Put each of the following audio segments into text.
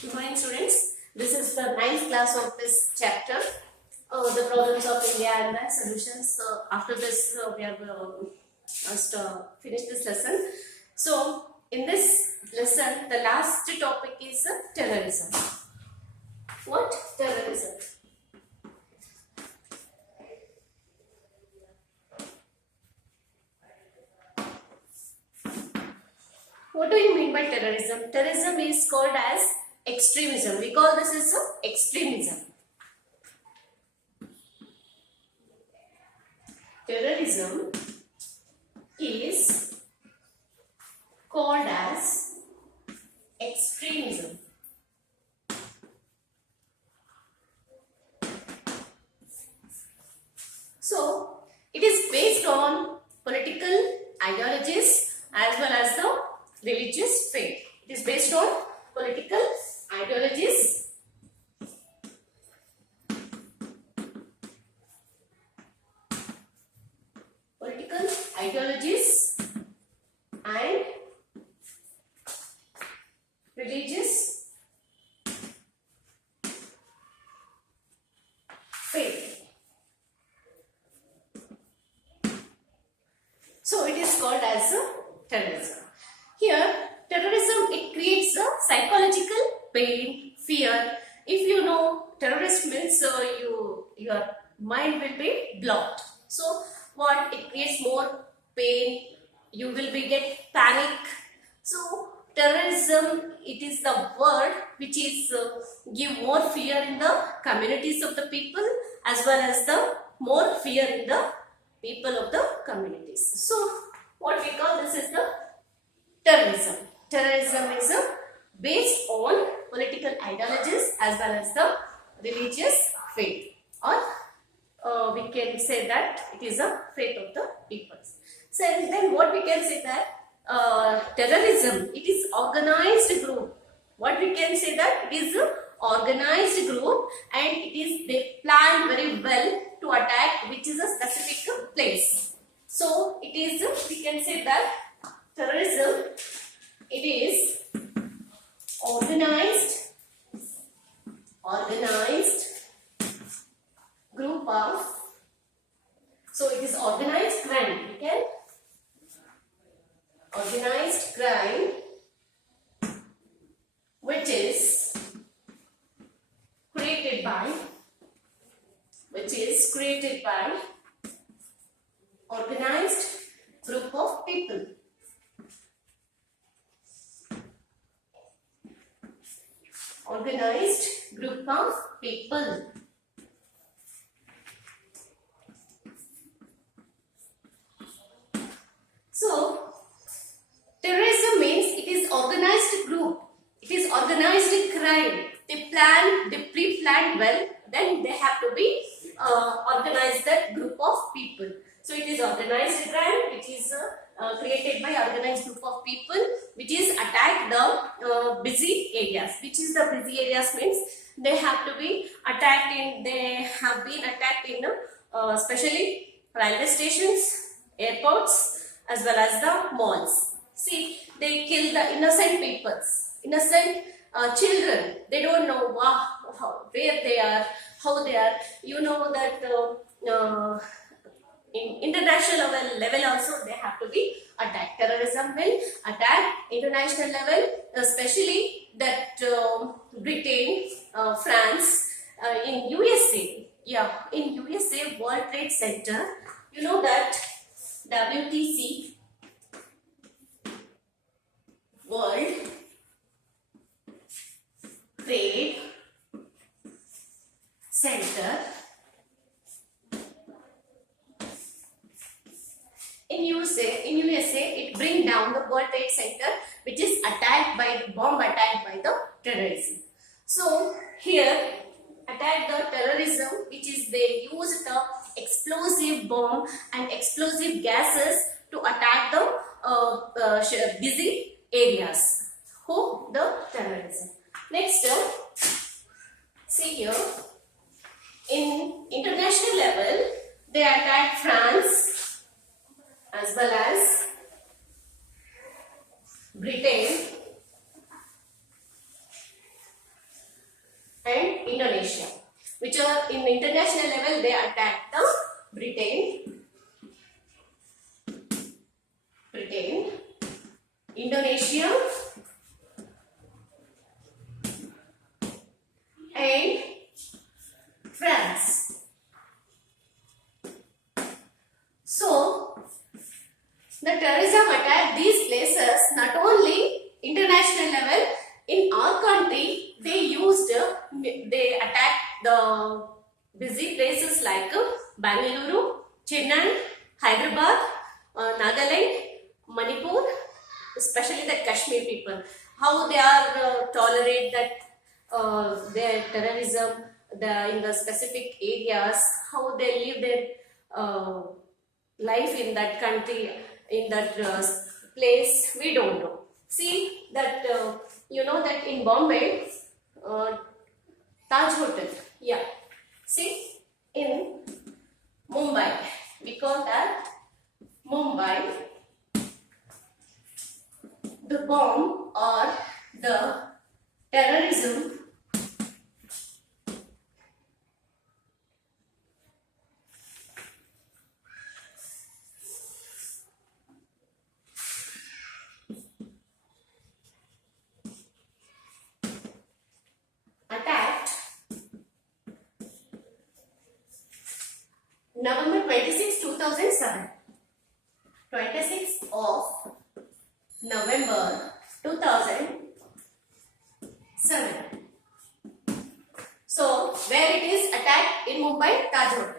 Good morning, students. This is the ninth class of this chapter, the problems of India and the solutions. So after this, we are must finish this lesson. So in this lesson, the last topic is terrorism. What terrorism? What do you mean by terrorism? Terrorism is called as extremism. We call this as extremism. Terrorism is called as extremism. So, it is based on political ideologies as well as the religious faith. It is based on political ideologies, and religious faith. So it is called as terrorism. Here, terrorism, it creates a psychological pain, fear. If you know terrorist means your mind will be blocked. So what, it creates more pain. You will be get panic. So terrorism, it is the word which is give more fear in the communities of the people as well as the more fear in the people of the communities. So what we call this is the terrorism. Terrorism is based on political ideologies as well as the religious faith, or we can say that it is a faith of the people. So then what we can say that terrorism, it is organized group. What we can say that it is a organized group and they plan very well to attack which is a specific place. So it is, we can say that terrorism, it is organized group of, so it is organized crime. We can organized crime which is created by organized group of people. Organized group of people. So, terrorism means it is organized group. It is organized crime. They pre-planned well, then they have to be organized that group of people. So it is organized crime which is created by organized group of people which is attack the busy areas. Which is the busy areas means they have to be attacked in, they have been attacked in especially railway stations, airports as well as the malls. See, they kill the innocent peoples, innocent children. They don't know where they are, how they are. You know that in international level also they have to be attacked. Terrorism will attack international level, especially that Britain, France, in USA. Yeah, in USA World Trade Center. You know that WTC, World Trade Center, in USA it bring down the World Trade Center which is attacked by bomb attacked by the terrorism. So here attack the terrorism which is they use the explosive bomb and explosive gases to attack the busy areas. Who? The terrorism. Next, see here, in international level they attack France as well as Britain Indonesia, which are in international level they attacked the Britain, Indonesia and France. So the terrorism attacked these places not only international level. In our country, they attacked the busy places like Bangalore, Chennai, Hyderabad, Nagaland, Manipur, especially the Kashmir people. How they are tolerate that their terrorism in the specific areas, how they live their life in that country, in that place, we don't know. See that you know that in Bombay, Taj Hotel, yeah. See, in Mumbai, we call that Mumbai, the bomb or the terrorism attacked November 26, 2007. 26th of November 2007. So, where it is attacked in Mumbai, Taj Hotel.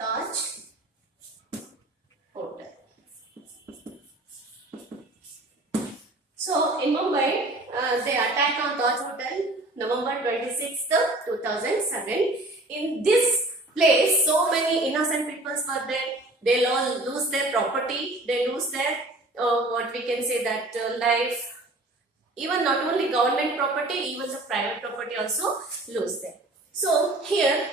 Taj Hotel. So, in Mumbai, they attacked on Taj Hotel November 26th, 2007. In this place, so many innocent people were there. They all lose their property. They lose their, what we can say that life. Even not only government property, even the private property also lose them. So here,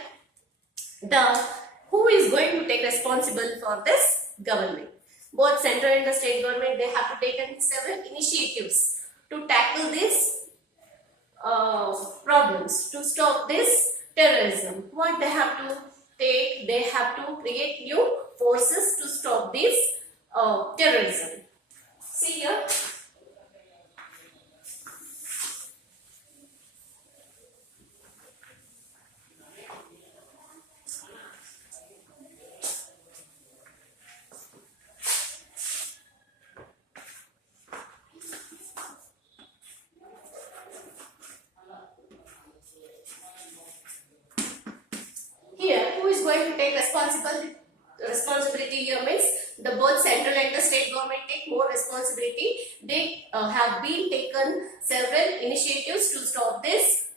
who is going to take responsible for this? Government. Both central and the state government, they have to take several initiatives to tackle these problems, to stop this terrorism. What they have to take? They have to create new forces to stop this terrorism. See here. Who is going to take responsibility here means the both central and the state government take more responsibility. They have been taken several initiatives to stop this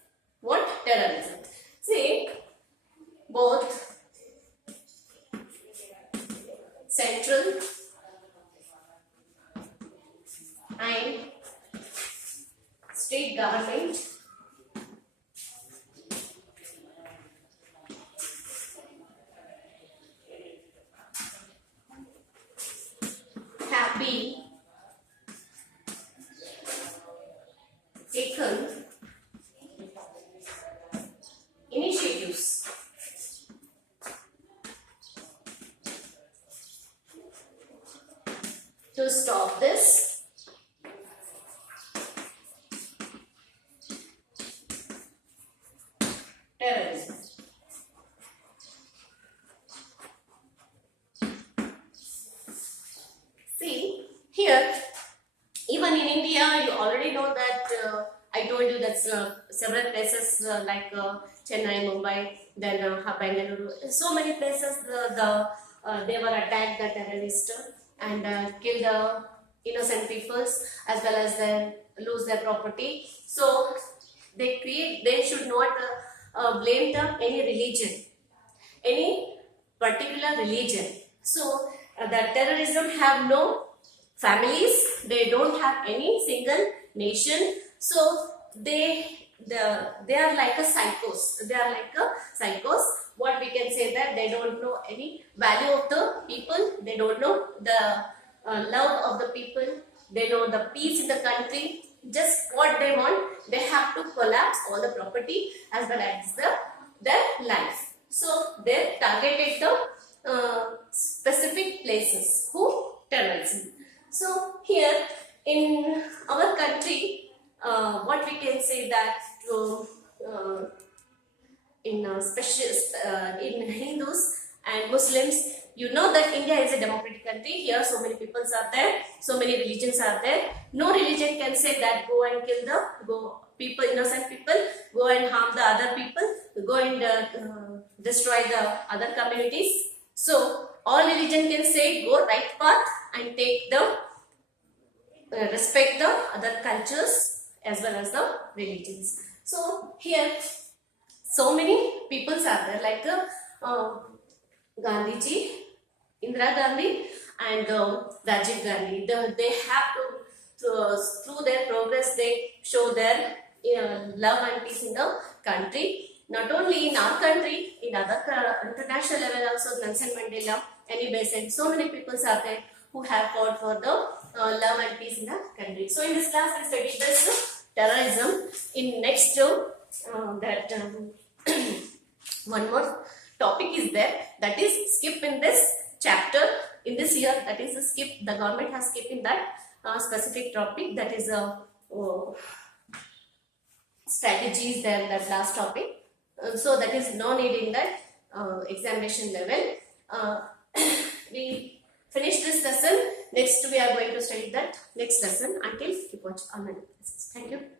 terrorism. See, both central and state government have been taken initiatives to stop this terrorism. See, here, even in India, you already know that I told you that several places like Chennai, Mumbai, then Bangalore, so many places they were attacked, the terrorists, and killed the innocent peoples as well as then lose their property. So they should not blame any religion, any particular religion. So the terrorism have no families, they don't have any single nation. So they are like a psychos. They are like a psychos. What we can say that they don't know any value of the people. They don't know the love of the people. They know the peace in the country. just what they want, they have to collapse all the property as well as their life. So they targeted the specific places who terrorism. So here in our country, what we can say that in Hindus and Muslims, you know that India is a democratic country. Here so many peoples are there, so many religions are there. No religion can say that go and kill the people, innocent people, go and harm the other people, go and destroy the other communities. So all religion can say go right path and take the respect the other cultures as well as the religions. So here so many peoples are there, like Gandhiji, Indira Gandhi and Rajiv Gandhi. They have to, through their progress, they show their love and peace in the country. Not only in our country, in other international level also, Nelson Mandela, Annie Besant, so many peoples are there who have fought for the love and peace in the country. So in this class, we studied this terrorism. In next one more topic is there, that is skip in this chapter in this year, that is a skip, the government has skipped in that specific topic, that is a strategies there, that last topic. So that is no need in that examination level. We finish this lesson. Next we are going to study that next lesson. Until keep watch online classes. Thank you.